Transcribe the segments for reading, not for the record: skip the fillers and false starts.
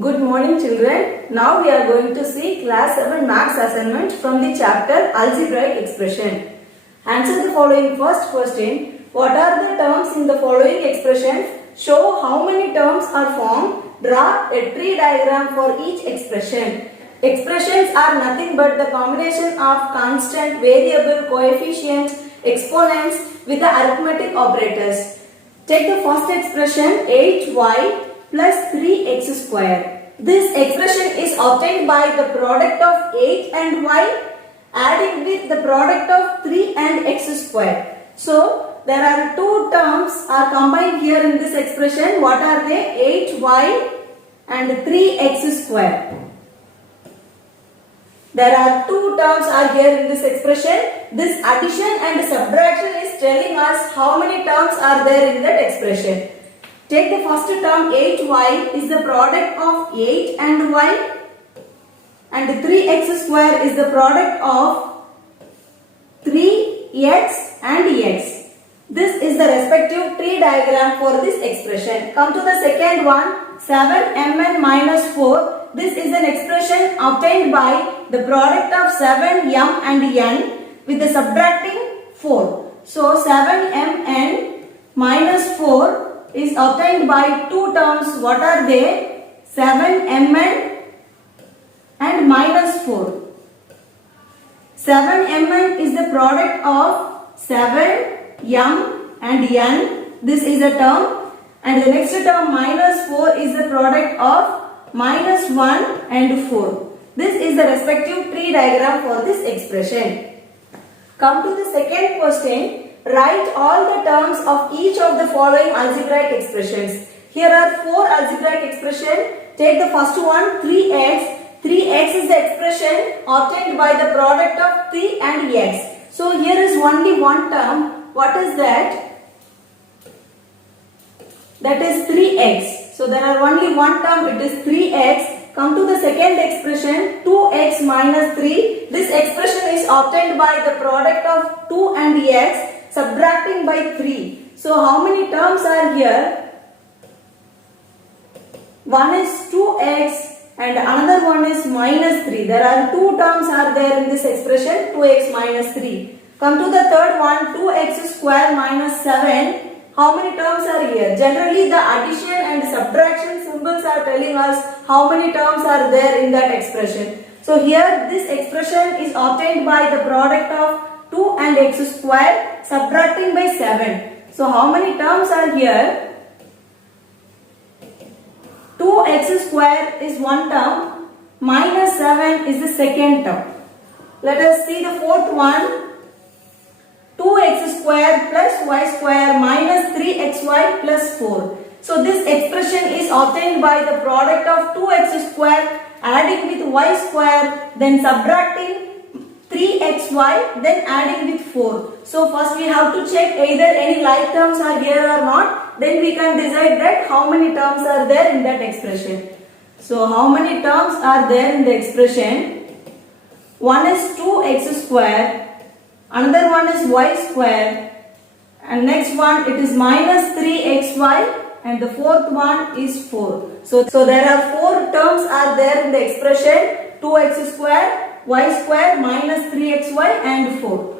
Good morning children. Now we are going to see class 7 maths assignment from the chapter algebraic expression. Answer the following first question. What are the terms in the following expressions? Show how many terms are formed. Draw a tree diagram for each expression. Expressions are nothing but the combination of constant, variable, coefficient, exponents with the arithmetic operators. Take the first expression 8y plus 3x square. This expression is obtained by the product of 8 and y adding with the product of 3 and x square. So there are two terms are combined here in this expression. What are they? 8y and 3x square. There are two terms are here in this expression. This addition and subtraction is telling us how many terms are there in that expression. Take the first term 8y is the product of 8 and y, and 3x square is the product of 3x and x. This is the respective tree diagram for this expression. Come to the second one, 7mn minus 4. This is an expression obtained by the product of 7m and n with the subtracting 4. So 7mn minus 4 is obtained by two terms. What are they? 7mn and minus 4. 7mn is the product of 7m and n. This is a term. And the next term minus 4 is the product of minus 1 and 4. This is the respective tree diagram for this expression. Come to the second question. Write all the terms of each of the following algebraic expressions. Here are four algebraic expressions. Take the first one, 3x. 3x is the expression obtained by the product of 3 and x. So here is only one term. What is that? That is 3x. So there are only one term, it is 3x. Come to the second expression, 2x minus 3. This expression is obtained by the product of 2 and x subtracting by 3. So how many terms are here? One is 2x and another one is minus 3. There are two terms are there in this expression, 2x minus 3. Come to the third one, 2x square minus 7. How many terms are here? Generally the addition and subtraction symbols are telling us how many terms are there in that expression. So here this expression is obtained by the product of 2 and x square subtracting by 7. So how many terms are here? 2x square is one term, minus 7 is the second term. Let us see the fourth one. 2x square plus y square minus 3xy plus 4. So this expression is obtained by the product of 2x square adding with y square, then subtracting 3xy, then adding with 4. So first we have to check either any like terms are here or not. Then we can decide that how many terms are there in that expression. So how many terms are there in the expression? One is 2x square. Another one is y square, and next one it is minus 3xy, and the fourth one is 4. So there are four terms are there in the expression, 2x square, y square, minus 3xy and 4.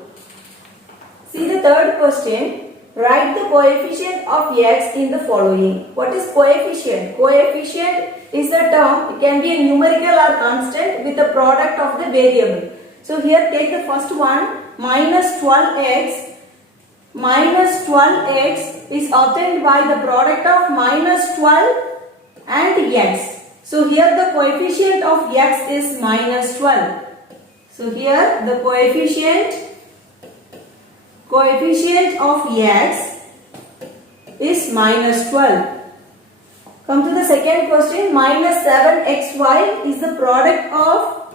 See the third question. Write the coefficient of x in the following. What is coefficient? Coefficient is the term, it can be a numerical or constant with the product of the variable. So here take the first one, minus 12x. Minus 12x is obtained by the product of minus 12 and x. So here the coefficient of x is minus 12. So here the coefficient of x is minus 12. Come to the second question, minus 7xy is the product of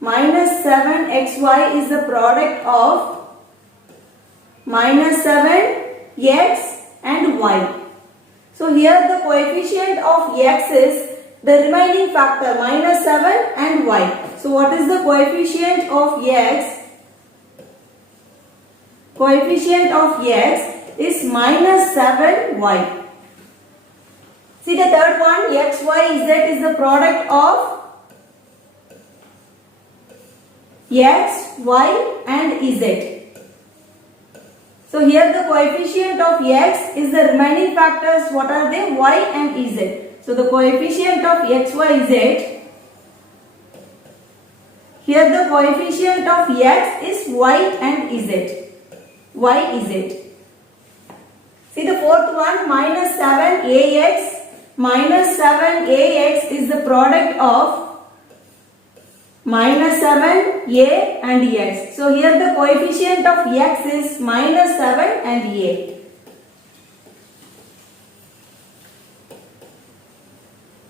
minus 7xy is the product of minus 7x and y. So here the coefficient of x is the remaining factor minus 7 and y. So what is the coefficient of x? Coefficient of x is minus 7y. See the third one, x, y, z is the product of x, y and z. So here the coefficient of x is the remaining factors. What are they? Y and z. So the coefficient of x, y, z. Here the coefficient of x is y and z. Y, z. See the fourth one, minus 7ax. Minus 7ax is the product of minus 7a and x. So here the coefficient of x is minus 7 and a.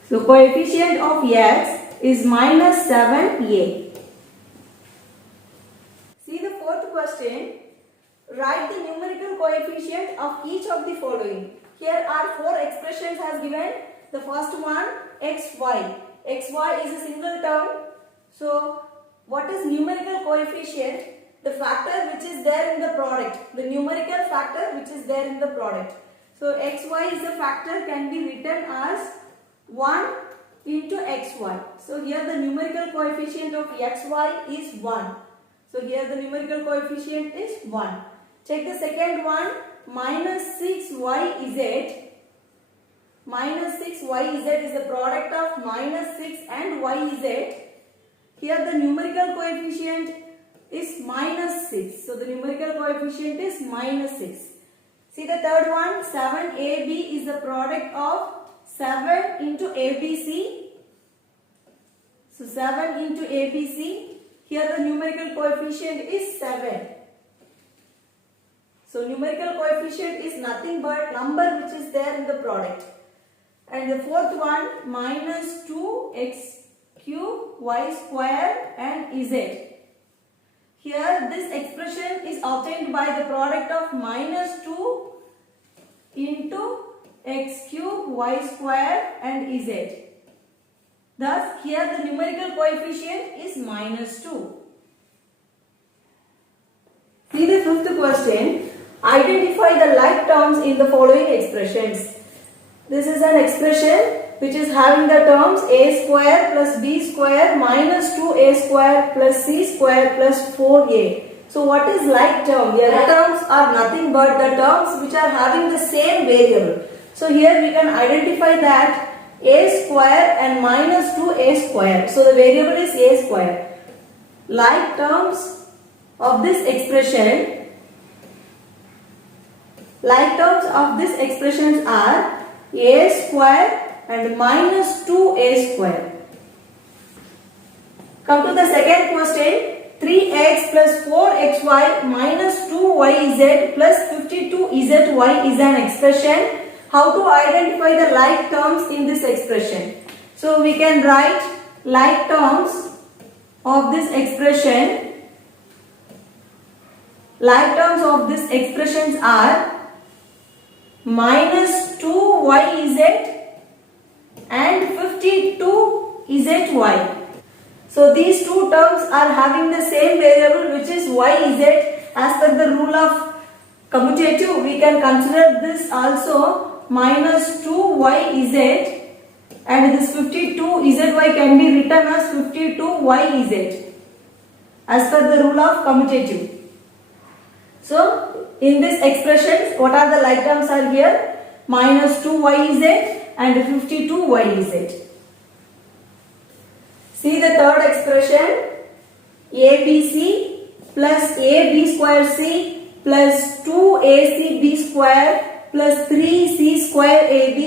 So coefficient of x is minus 7a. See the fourth question. Write the numerical coefficient of each of the following. Here are four expressions as given. The first one, xy. Xy is a single term. So what is numerical coefficient? The factor which is there in the product. The numerical factor which is there in the product. So xy is a factor can be written as 1 into xy. So here the numerical coefficient of xy is 1. So here the numerical coefficient is 1. Check the second one, minus 6yz. Minus 6yz is the product of minus 6 and yz. Here the numerical coefficient is minus 6. So the numerical coefficient is minus 6. See the third one, 7ab is the product of 7 into abc. So 7 into abc. Here the numerical coefficient is 7. So numerical coefficient is nothing but number which is there in the product. And the fourth one, minus 2x cube y square and z. Here this expression is obtained by the product of minus 2 into x cube y square and z. Thus here the numerical coefficient is minus 2. See the fifth question. Identify the like terms in the following expressions. This is an expression which is having the terms a square plus b square minus 2a square plus c square plus 4a. So what is like term? Here the terms are nothing but the terms which are having the same variable. So here we can identify that a square and minus 2a square. So the variable is a square. Like terms of this expression. Like terms of this expressions are a square and minus 2a square. Come to the second question. 3x plus 4xy minus 2yz plus 52zy is an expression. How to identify the like terms in this expression? So we can write like terms of this expression. Like terms of this expressions are minus 2yz and 52zy. So these two terms are having the same variable which is yz. As per the rule of commutative, we can consider this also minus 2yz, and this 52zy can be written as 52yz as per the rule of commutative. So in this expressions, what are the like terms are here? Minus 2yz and 52yz. See the third expression, abc plus ab square c plus 2acb square plus 3c square ab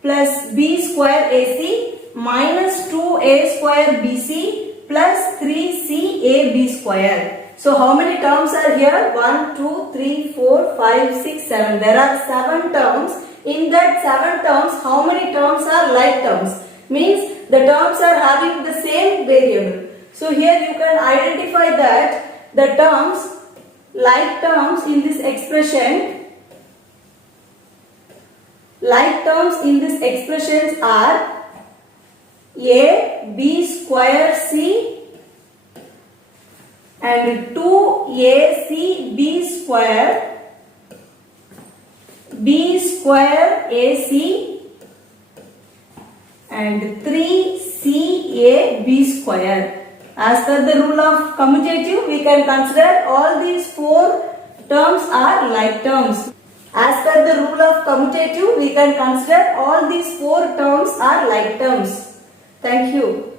plus b square ac minus 2a square bc plus 3c ab square. So how many terms are here? 1, 2, 3, 4, 5, 6, 7. There are 7 terms. In that 7 terms, how many terms are like terms? Means the terms are having the same variable. So here you can identify that the terms, like terms in this expression, like terms in this expressions are a b square c and 2ac b square ac and 3CAB square. As per the rule of commutative, we can consider all these four terms are like terms. As per the rule of commutative, we can consider all these four terms are like terms. Thank you.